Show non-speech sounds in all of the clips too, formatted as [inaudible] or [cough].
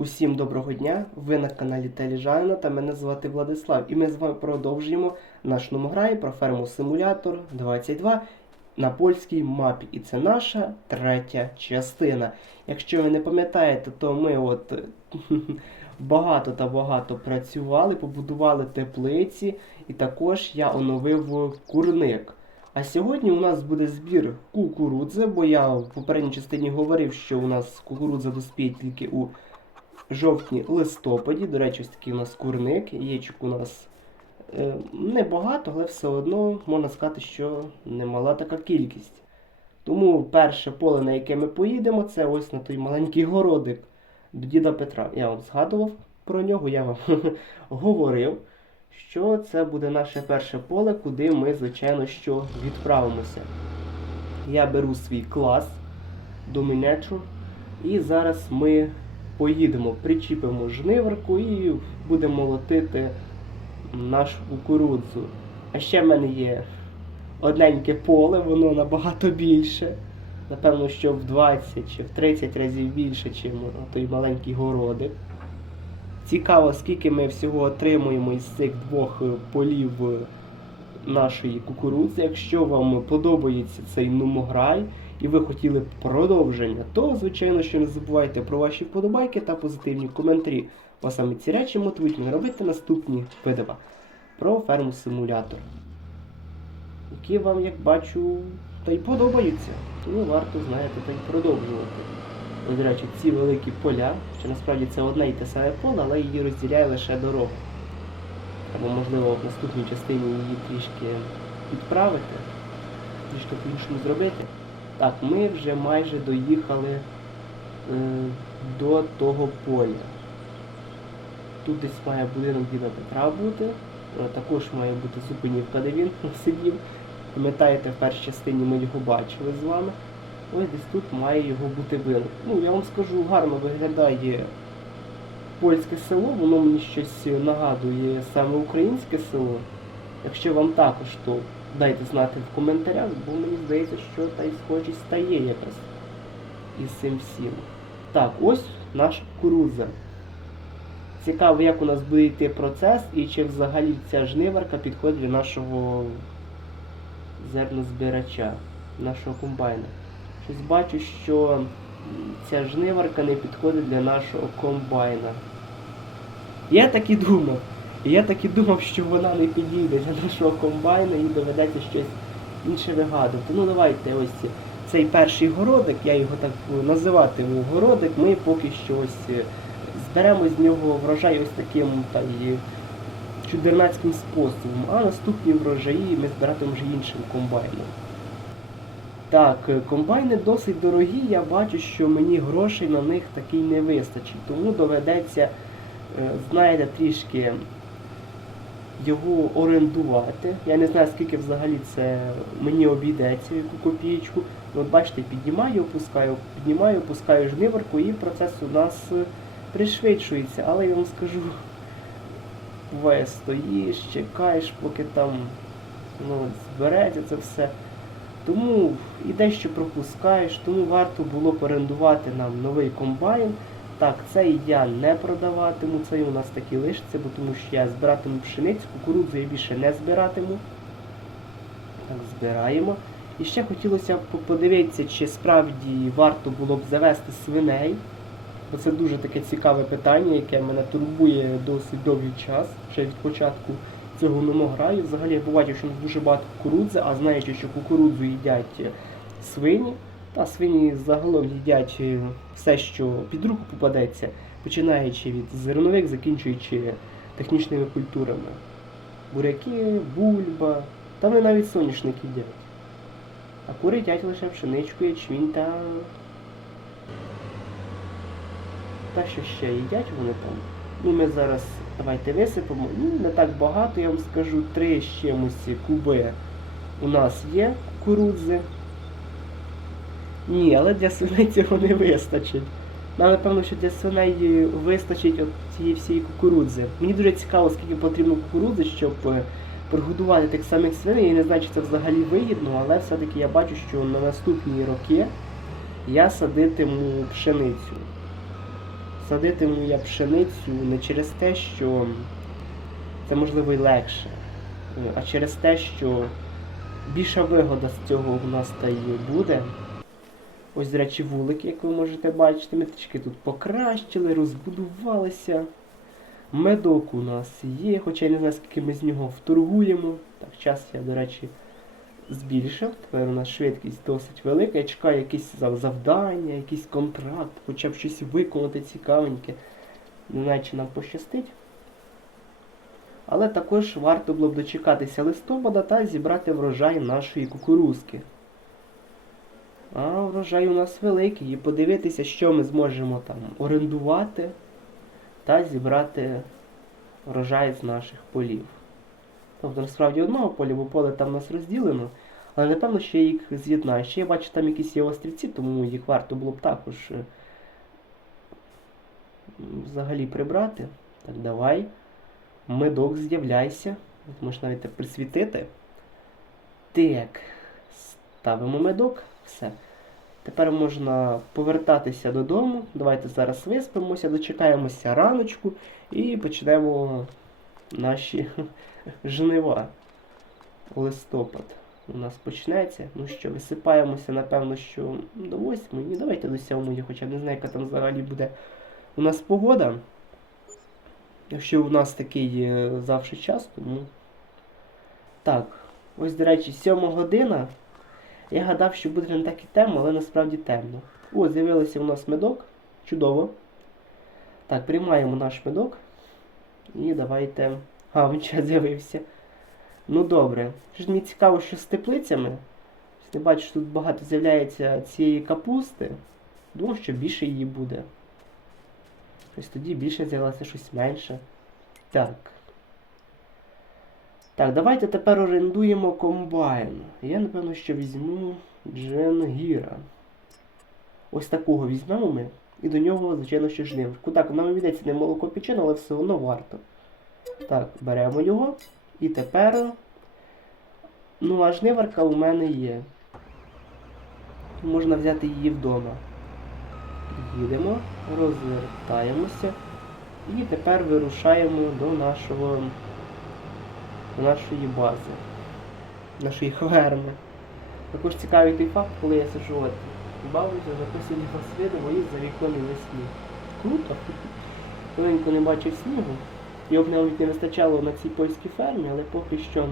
Усім доброго дня! Ви на каналі Теліжана та мене звати Владислав. І ми з вами продовжуємо наш номограй про ферму Симулятор 22 на польській мапі. І це наша третя частина. Якщо ви не пам'ятаєте, то ми от [laughs] багато та багато працювали, побудували теплиці, і також я оновив курник. А сьогодні у нас буде збір кукурудзи, бо я в попередній частині говорив, що у нас кукурудза доспіє тільки у жовтні-листопаді. До речі, ось такий у нас курник. Яєчок у нас е, небагато, але все одно можна сказати, що немала така кількість. Тому перше поле, на яке ми поїдемо, це ось на той маленький городик до діда Петра. Я вам згадував про нього, я вам [laughs] говорив, що це буде наше перше поле, куди ми, звичайно, що відправимося. Я беру свій клас Dominator, і зараз ми поїдемо, причіпимо жниверку і будемо молотити нашу кукурудзу. А ще в мене є одненьке поле, воно набагато більше. Напевно, що в 20 чи в 30 разів більше, ніж той маленький городик. Цікаво, скільки ми всього отримуємо із цих двох полів нашої кукурудзи. Якщо вам подобається цей нумограй і ви хотіли б продовження, то звичайно, що не забувайте про ваші вподобайки та позитивні коментарі. Бо саме ці речі мотивують мене робити наступні відео про ферму симулятор, які вам, як бачу, та й подобаються. Тому варто, знаєте, та й продовжувати. До речі, ці великі поля, що насправді це одне і те саме поле, але її розділяє лише дорога. Або, можливо, в наступній частині її трішки підправити, трішки по-іншому зробити. Так, ми вже майже доїхали е, до того поля. Тут десь має будинок Діда Петра бути. Е, також має бути зупинівка, де він [laughs] сидів. Пам'ятаєте, в першій частині ми його бачили з вами. Ось десь тут має його бути винок. Ну, я вам скажу, гарно виглядає польське село, воно мені щось нагадує саме українське село. Якщо вам також, то дайте знати в коментарях, бо мені здається, що та й схожість стає якась із цим всім. Так, ось наша кукурудза. Цікаво, як у нас буде йти процес і чи взагалі ця жниверка підходить для нашого зернозбирача, нашого комбайна. Щось бачу, що ця жниверка не підходить для нашого комбайна. Я так і думав. Я так і думав, що вона не підійде для нашого комбайна і доведеться щось інше вигадувати. Ну давайте ось цей перший городик, я його так називатиму городик, ми поки що ось е, зберемо з нього врожай ось таким та й чудернацьким способом, а наступні врожаї ми збиратимемо вже іншим комбайном. Так, е, комбайни досить дорогі, я бачу, що мені грошей на них таки не вистачить, тому доведеться, е, знаєте, трішки його орендувати. Я не знаю, скільки взагалі це мені обійдеться, яку копієчку. Ну, От бачите, піднімаю, опускаю, піднімаю, опускаю жниверку і процес у нас е, пришвидшується. Але я вам скажу, буває, стоїш, чекаєш, поки там ну, збереться це все. Тому і дещо пропускаєш, тому варто було б орендувати нам новий комбайн. Так, цей я не продаватиму, цей у нас такий лишиться, бо тому що я збиратиму пшеницю, кукурудзу я більше не збиратиму. Так, збираємо. І ще хотілося б подивитися, чи справді варто було б завести свиней. Бо це дуже таке цікаве питання, яке мене турбує досить довгий час, ще від початку цього номограю. Взагалі я побачив, що дуже багато кукурудзи, а знаючи, що кукурудзу їдять е, свині, та свині загалом їдять е, все, що під руку попадеться, починаючи від зернових, закінчуючи технічними культурами. Буряки, бульба, та вони навіть соняшник їдять. А кури їдять лише пшеничку, ячмінь та. Та що ще їдять вони там. Ну ми зараз давайте висипемо. Ну, не так багато, я вам скажу, три з чимось куби у нас є кукурудзи. Ні, але для свиней цього не вистачить. Нам, напевно, що для свиней вистачить от цієї всієї кукурудзи. Мені дуже цікаво, скільки потрібно кукурудзи, щоб е, прогодувати тих самих свиней. Я не знаю, чи це взагалі вигідно, але все-таки я бачу, що на наступні роки я садитиму пшеницю. садитиму я пшеницю не через те, що це можливо і легше, е, а через те, що більша вигода з цього у нас та й буде. Ось, до речі, вулики, як ви можете бачити, меточки тут покращили, розбудувалися. Медок у нас є, хоча я не знаю, скільки ми з нього вторгуємо. Так, час я, до речі, збільшив. Тепер у нас швидкість досить велика. Я чекаю якісь завдання, якийсь контракт, хоча б щось виконати цікавеньке. Не знаю, чи нам пощастить. Але також варто було б дочекатися листопада та зібрати врожай нашої кукурузки. А врожай у нас великий. І подивитися, що ми зможемо там орендувати та зібрати врожай з наших полів. Тобто насправді одного поля, бо поле там у нас розділено, але напевно ще їх з'єднаю. Ще я бачу там якісь є острівці, тому їх варто було б також е, взагалі прибрати. Так, давай. Медок з'являйся. От Можеш навіть присвітити. Так, ставимо медок. Все. Тепер можна повертатися додому. Давайте зараз виспимося, дочекаємося раночку і почнемо наші [laughs] жнива. Листопад у нас почнеться. Ну що, висипаємося, напевно, що до 8. Ні, давайте до 7, хоча не знаю, яка там взагалі буде у нас погода. Якщо у нас такий е, завжди час, тому. Так, ось, до речі, 7 година. Я гадав, що буде не так і темно, але насправді темно. О, з'явився у нас медок. Чудово. Так, приймаємо наш медок. І давайте. А, він ще з'явився. Ну добре. Ж мені цікаво, що з теплицями. Не бачу, що тут багато з'являється цієї капусти. Думав, що більше її буде. Ось тоді більше з'явилося щось менше. Так. Так, давайте тепер орендуємо комбайн. Я, напевно, що візьму Дженгіра. Ось такого візьмемо ми. І до нього, звичайно, що жнивку. Так, нам йдеться не молоко печене, але все одно варто. Так, беремо його. І тепер. Ну, а жниварка у мене є. Можна взяти її вдома. Їдемо, розвертаємося. І тепер вирушаємо до нашого нашої бази, нашої ферми. Також цікавий той факт, коли я сижу от бавлюся, записую вас і за вікном і сніг. Круто. Хвилинку не бачив снігу. Його б навіть не вистачало на цій польській фермі, але поки що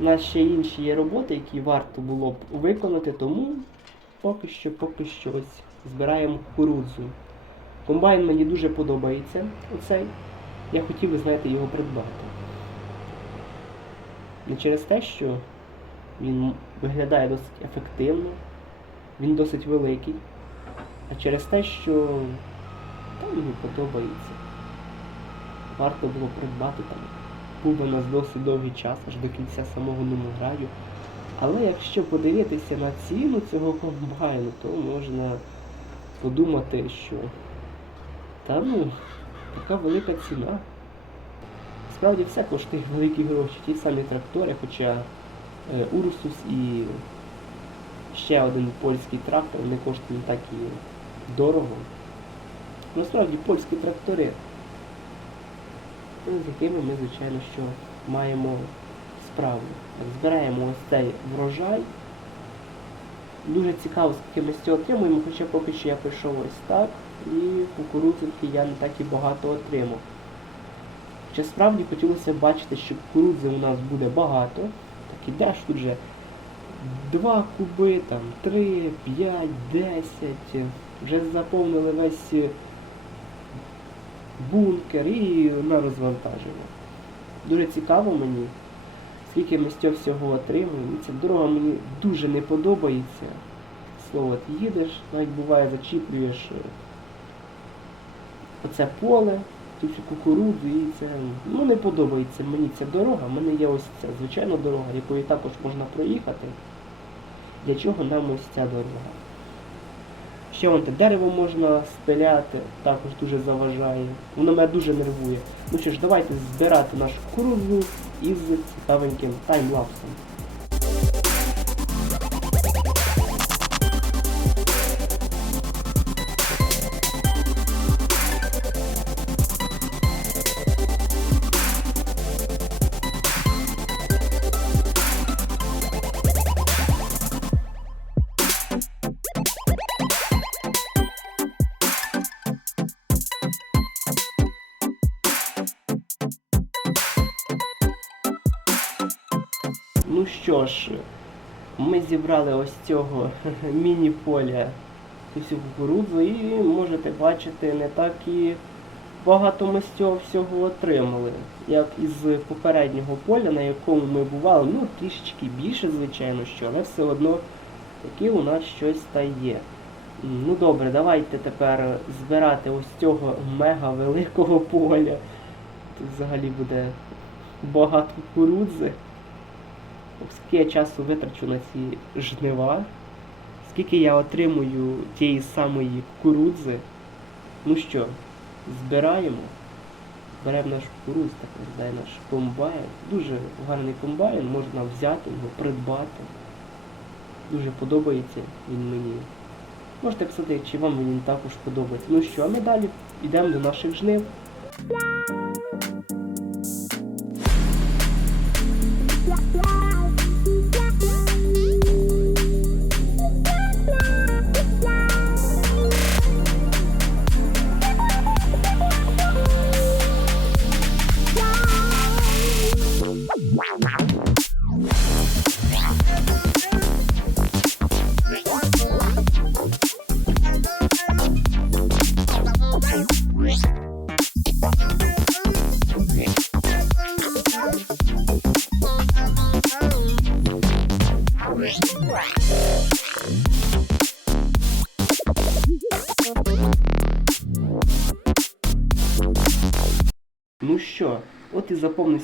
у нас ще інші є роботи, які варто було б виконати, тому поки що, поки що ось збираємо кукурудзу. Комбайн мені дуже подобається оцей. Я хотів би, знаєте, його придбати. Не через те, що він виглядає досить ефективно, він досить великий, а через те, що та мені подобається. Варто було придбати там. Був у нас досить довгий час, аж до кінця самого Номограю. Але якщо подивитися на ціну цього комбайну, то можна подумати, що та ну, така велика ціна. Справді все коштує великі гроші. Ті самі трактори, хоча е, Урсус і ще один польський трактор не коштують так і дорого. Насправді польські трактори, ну, з якими ми, звичайно, що маємо справу. Збираємо ось цей врожай. Дуже цікаво, скільки ми з цього отримуємо, хоча поки що я прийшов ось так, і кукурудзинки я не так і багато отримав. Чи справді хотілося бачити, що кукурудзи у нас буде багато. Так ідеш тут вже 2 куби, там 3, 5, 10. Вже заповнили весь е, бункер і на розвантаження. Дуже цікаво мені, скільки ми з цього всього отримуємо. Ця дорога мені дуже не подобається. Слово, ти їдеш, навіть буває зачіплюєш е, оце поле, цю всю кукурудзу і це ну, не подобається мені ця дорога. У мене є ось ця звичайна дорога, якою також можна проїхати. Для чого нам ось ця дорога? Ще вон те дерево можна спиляти, також дуже заважає. Воно мене дуже нервує. Ну що ж, давайте збирати нашу кукурудзу із цікавеньким таймлапсом. Що ж, ми зібрали ось цього [laughs] міні-поля всю кукурудзу і можете бачити, не так і багато ми з цього всього отримали. Як із попереднього поля, на якому ми бували, ну трішечки більше, звичайно, що, але все одно таки у нас щось та є. Ну добре, давайте тепер збирати ось цього мега великого поля. Тут взагалі буде багато кукурудзи. Скільки я часу витрачу на ці жнива, скільки я отримую тієї самої кукурудзи. Ну що, збираємо. Беремо наш кукуруз, так виглядає наш комбайн. Дуже гарний комбайн, можна взяти його, придбати. Дуже подобається він мені. Можете писати, чи вам він також подобається. Ну що, а ми далі йдемо до наших жнив.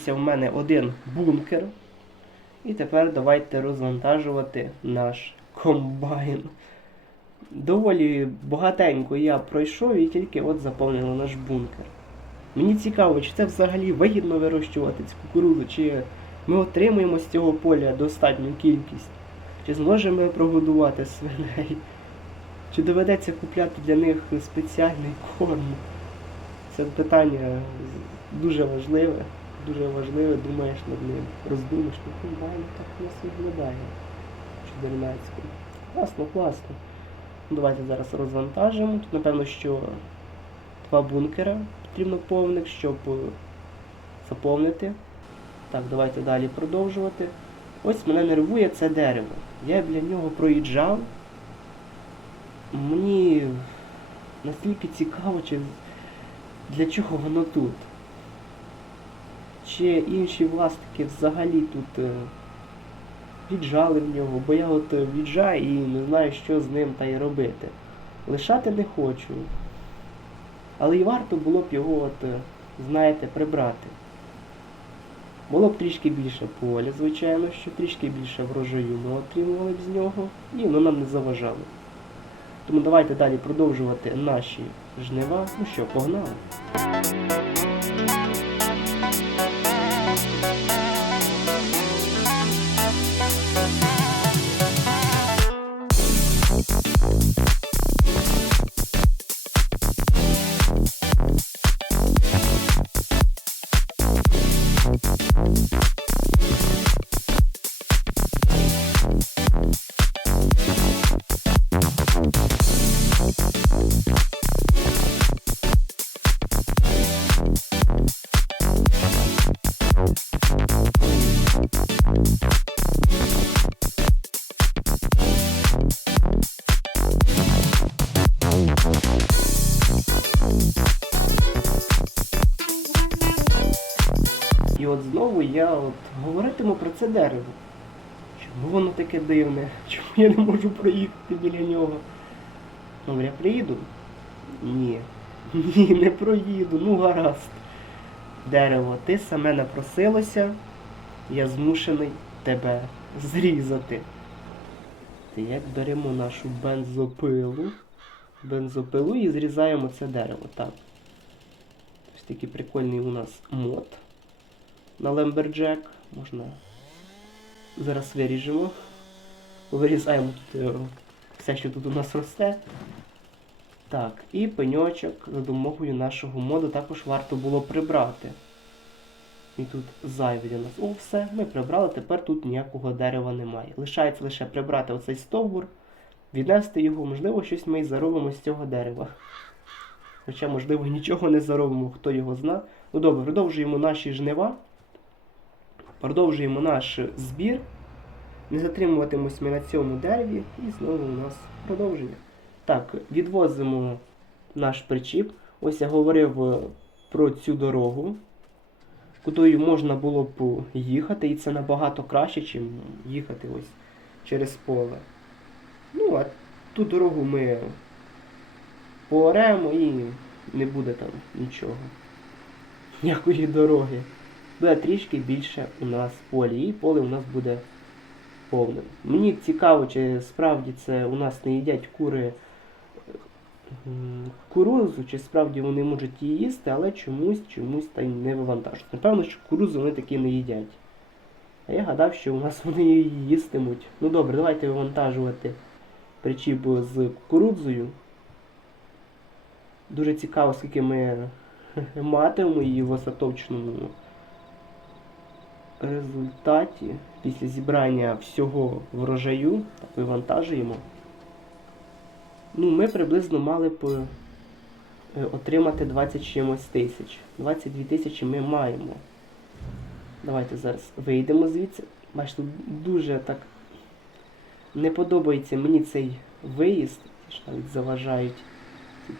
Заповнився в мене один бункер. І тепер давайте розвантажувати наш комбайн. Доволі багатенько я пройшов і тільки от заповнили наш бункер. Мені цікаво, чи це взагалі вигідно вирощувати цю кукурудзу, чи ми отримуємо з цього поля достатню кількість, чи зможемо ми прогодувати свиней, чи доведеться купляти для них спеціальний корм. Це питання дуже важливе, дуже важливе, думаєш над ним, роздумаєш, ну комбайн так у нас виглядає. Чудернацько. Класно, класно. Давайте зараз розвантажимо. Тут, напевно, що два бункера потрібно повних, щоб е, заповнити. Так, давайте далі продовжувати. Ось мене нервує це дерево. Я біля нього проїжджав. Мені настільки цікаво, чи для чого воно тут. Чи інші власники взагалі тут е, віджали в нього, бо я от е, віджаю і не знаю, що з ним та й робити. Лишати не хочу. Але й варто було б його, от, е, знаєте, прибрати. Було б трішки більше поля, звичайно, що трішки більше врожаю ми отримували б з нього, і воно нам не заважало. Тому давайте далі продовжувати наші жнива. Ну що, погнали? Я от говоритиму про це дерево. Чому воно таке дивне? [laughs] Чому я не можу проїхати біля нього? Добре, я приїду? Ні. [laughs] Ні, не проїду, ну гаразд. Дерево, ти саме напросилося, я змушений тебе зрізати. Ти як беремо нашу бензопилу, бензопилу і зрізаємо це дерево. Так. Ось такий прикольний у нас мод на Lumberjack. Можна зараз виріжемо. Вирізаємо тут е, все, що тут у нас росте. Так, і пеньочок за допомогою нашого моду також варто було прибрати. І тут зайві у нас. О, все, ми прибрали, тепер тут ніякого дерева немає. Лишається лише прибрати оцей стовбур, віднести його, можливо, щось ми і заробимо з цього дерева. Хоча, можливо, нічого не заробимо, хто його зна. Ну добре, продовжуємо наші жнива. Продовжуємо наш збір. Не затримуватимось ми на цьому дереві і знову у нас продовження. Так, відвозимо наш причіп. Ось я говорив е, про цю дорогу, кудою можна було б їхати, і це набагато краще, ніж їхати ось через поле. Ну, а ту дорогу ми пооремо і не буде там нічого. Ніякої дороги. Буде трішки більше у нас полі, і поле у нас буде повним. Мені цікаво, чи справді це у нас не їдять кури м, кукурудзу, чи справді вони можуть її їсти, але чомусь чомусь та й не вивантажують. Напевно, що кукурудзу вони таки не їдять. А я гадав, що у нас [laughs] вони її їстимуть. Ну добре, давайте вивантажувати причіп з кукурудзою. Дуже цікаво, скільки ми [laughs] матимемо її в остаточному результаті після зібрання всього врожаю, вивантажуємо. Ну, ми приблизно мали б е, отримати 20 чимось тисяч. 22 тисячі ми маємо. Давайте зараз вийдемо звідси. Бачите, дуже так не подобається мені цей виїзд, навіть заважають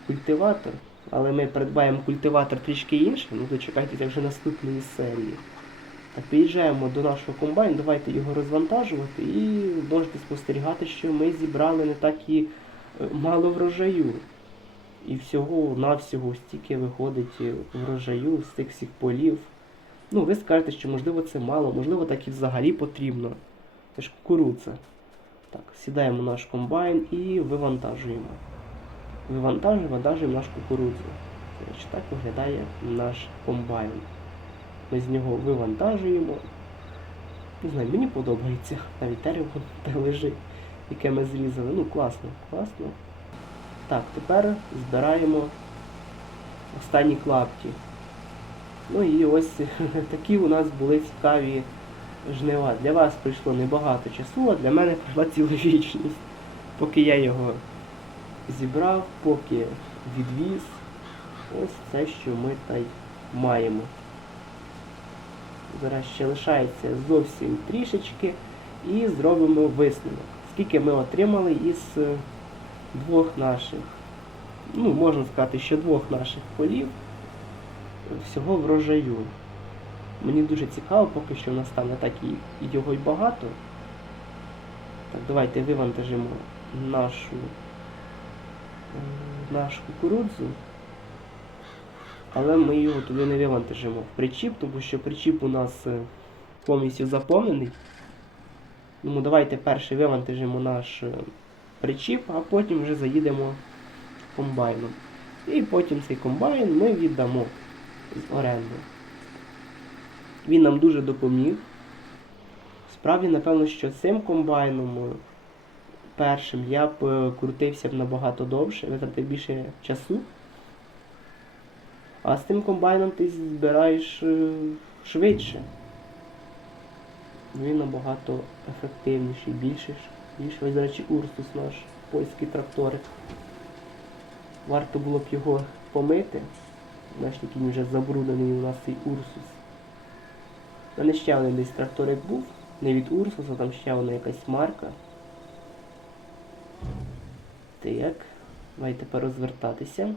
культиватор. Але ми придбаємо культиватор трішки інший, ну дочекайтеся вже наступної серії. Під'їжджаємо до нашого комбайну, давайте його розвантажувати і можете спостерігати, що ми зібрали не так і е, мало врожаю. І всього навсього стільки виходить е, врожаю з цих всіх полів. Ну, ви скажете, що можливо це мало, можливо так і взагалі потрібно. Це ж кукурудза. Так, сідаємо в наш комбайн і вивантажуємо. Вивантажуємо, вивантажуємо наш кукурудзу. Так виглядає наш комбайн. Ми з нього вивантажуємо. Не знаю, мені подобається. Навіть дерево [laughs] те лежить, яке ми зрізали. Ну, класно, класно. Так, тепер збираємо останні клапті. Ну і ось [laughs] такі у нас були цікаві жнива. Для вас прийшло небагато часу, а для мене пройшла ціла [laughs] вічність. Поки я його зібрав, поки відвіз. Ось це, що ми та й маємо. Зараз ще лишається зовсім трішечки і зробимо висновок. Скільки ми отримали із е, двох наших, ну, можна сказати, що двох наших полів всього врожаю. Мені дуже цікаво, поки що в нас там не так і і його й багато. Так, давайте вивантажимо нашу, е, нашу кукурудзу. Але ми його туди не вивантажимо в причіп, тому що причіп у нас е, повністю заповнений. Тому давайте перше вивантажимо наш е, причіп, а потім вже заїдемо комбайном. І потім цей комбайн ми віддамо з оренди. Він нам дуже допоміг. Справді, напевно, що цим комбайном е, першим я б крутився б набагато довше, витратив більше часу. А з тим комбайном ти збираєш е, швидше. Він набагато ефективніший, більший. Більше, ось, до речі, Урсус наш польський тракторик. Варто було б його помити. Знаєш, такий вже забруднений у нас цей Урсус. У мене ще десь тракторик був. Не від Урсуса, там ще вона якась марка. Так. Давай тепер розвертатися.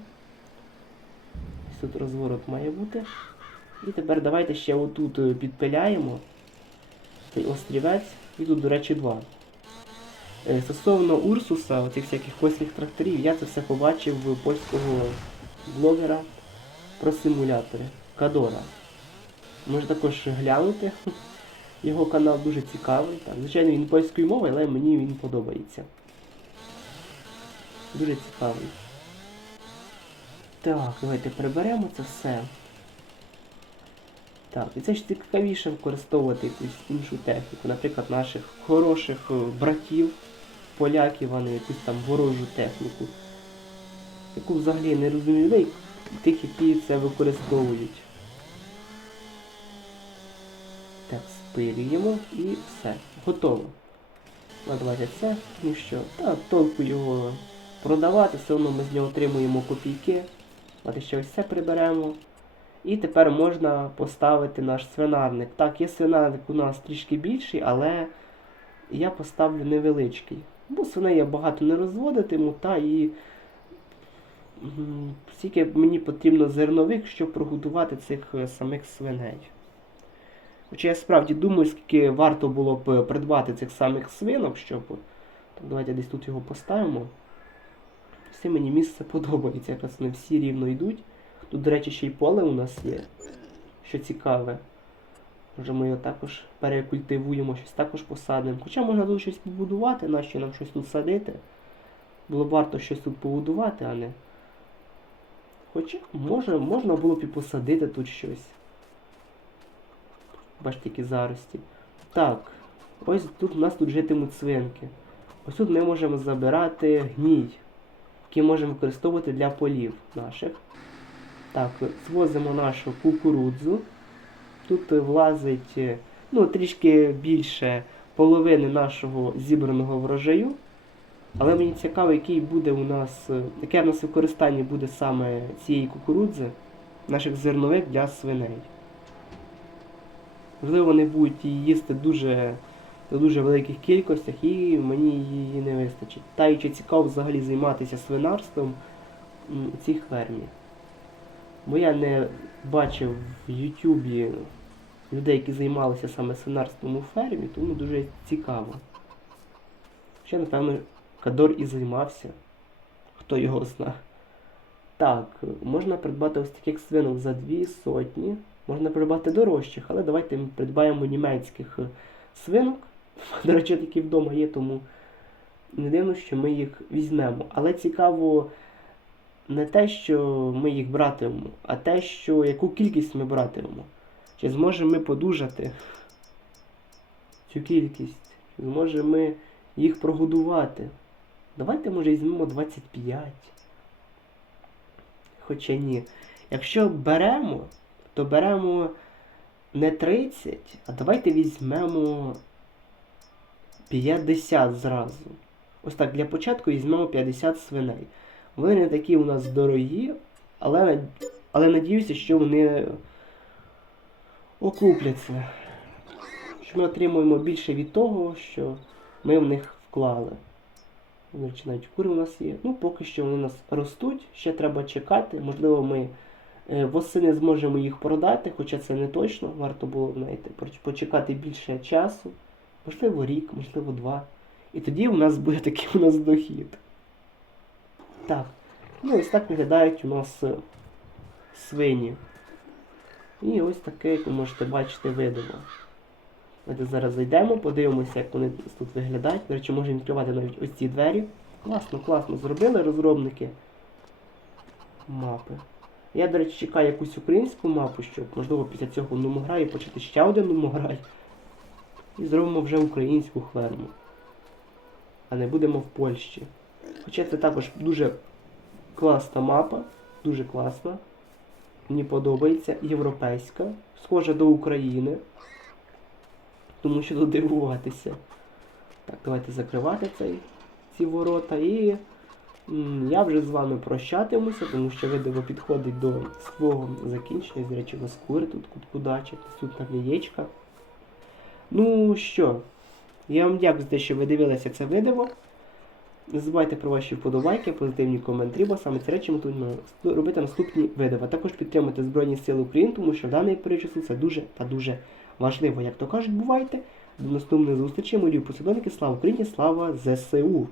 Тут розворот має бути. І тепер давайте ще отут е, підпиляємо цей острівець. І тут, до речі, два. Е, Стосовно Урсуса, оцих всяких польських тракторів, я це все побачив в польського блогера про симулятори Кадора. Можна також глянути. [laughs] Його канал дуже цікавий. Так, звичайно, він польською мовою, але мені він подобається. Дуже цікавий. Так, давайте приберемо це все. Так, і це ж цікавіше використовувати якусь іншу техніку. Наприклад, наших хороших е, братів, поляків, а не якусь там ворожу техніку. Яку взагалі не розумію людей, тих, які це використовують. Так, спилюємо і все. Готово. Ну, давайте це, ну що, та толку його продавати, все одно ми з нього отримуємо копійки. Давайте ще ось це приберемо. І тепер можна поставити наш свинарник. Так, є свинарник у нас трішки більший, але я поставлю невеличкий. Бо свиней я багато не розводитиму, та і м, стільки мені потрібно зернових, щоб прогодувати цих е, самих свиней. Хоча я справді думаю, скільки варто було б придбати цих самих свинок, щоб. Так, давайте десь тут його поставимо. Все мені місце подобається, якось вони всі рівно йдуть. Тут, до речі, ще й поле у нас є, що цікаве. Може ми його також перекультивуємо, щось також посадимо. Хоча можна тут щось побудувати, нащо нам щось тут садити. Було б варто щось тут побудувати, а не. Хоча може, можна було б і посадити тут щось. Бачите, які зарості. Так, ось тут у нас тут житимуть свинки. Ось тут ми можемо забирати гній, який можемо використовувати для полів наших. Так, звозимо нашу кукурудзу. Тут влазить е, ну, трішки більше половини нашого зібраного врожаю. Але мені цікаво, який буде у нас, е, яке в нас використання буде саме цієї кукурудзи, наших зернових для свиней. Можливо, вони будуть її їсти дуже, в дуже великих кількостях і мені її не вистачить. Та і чи цікаво взагалі займатися свинарством у цій фермі. Бо я не бачив в Ютубі людей, які займалися саме свинарством у фермі, тому дуже цікаво. Ще, напевно, Кадор і займався. Хто його зна. Так, можна придбати ось таких свинок за дві сотні. Можна придбати дорожчих, але давайте ми придбаємо німецьких е, свинок. До речі, такі вдома є, тому не дивно, що ми їх візьмемо. Але цікаво не те, що ми їх братимемо, а те, що яку кількість ми братимемо. Чи зможемо ми подужати цю кількість? Чи зможемо ми їх прогодувати? Давайте, може, візьмемо 25. Хоча ні. Якщо беремо, то беремо не 30, а давайте візьмемо 50 зразу. Ось так, для початку візьмемо 50 свиней. Вони не такі у нас дорогі, але, але надіюся, що вони окупляться. Що ми отримуємо більше від того, що ми в них вклали. Речі, навіть кури у нас є. Ну, поки що вони у нас ростуть, ще треба чекати. Можливо, ми е, восени зможемо їх продати, хоча це не точно. Варто було знаєте, почекати більше часу. Можливо, рік, можливо, два. І тоді у нас буде такий у нас дохід. Так. Ну, ось так виглядають у нас е, свині. І ось таке, як ви можете бачити, видиво. Давайте зараз зайдемо, подивимося, як вони тут виглядають. До речі, можемо відкривати навіть ось ці двері. Класно, класно зробили розробники мапи. Я, до речі, чекаю якусь українську мапу, щоб, можливо, після цього нумограю почати ще один нумограй. І зробимо вже українську ферму. А не будемо в Польщі. Хоча це також дуже класна мапа, дуже класна. Мені подобається європейська, схожа до України. Тому що тут дивуватися. Так, давайте закривати цей, ці ворота і м, я вже з вами прощатимуся, тому що видиво підходить до свого закінчення. З речі, у тут кудачать, тут на яєчка. Ну що, я вам дякую за те, що ви дивилися це відео. Не забувайте про ваші вподобайки, позитивні коментарі, бо саме ці речі ми тут робити наступні видива. Також підтримуйте Збройні Сили України, тому що в даний період часу це дуже та дуже важливо. Як то кажуть, бувайте. До наступних зустрічі, мої посадовники. Слава Україні, слава ЗСУ!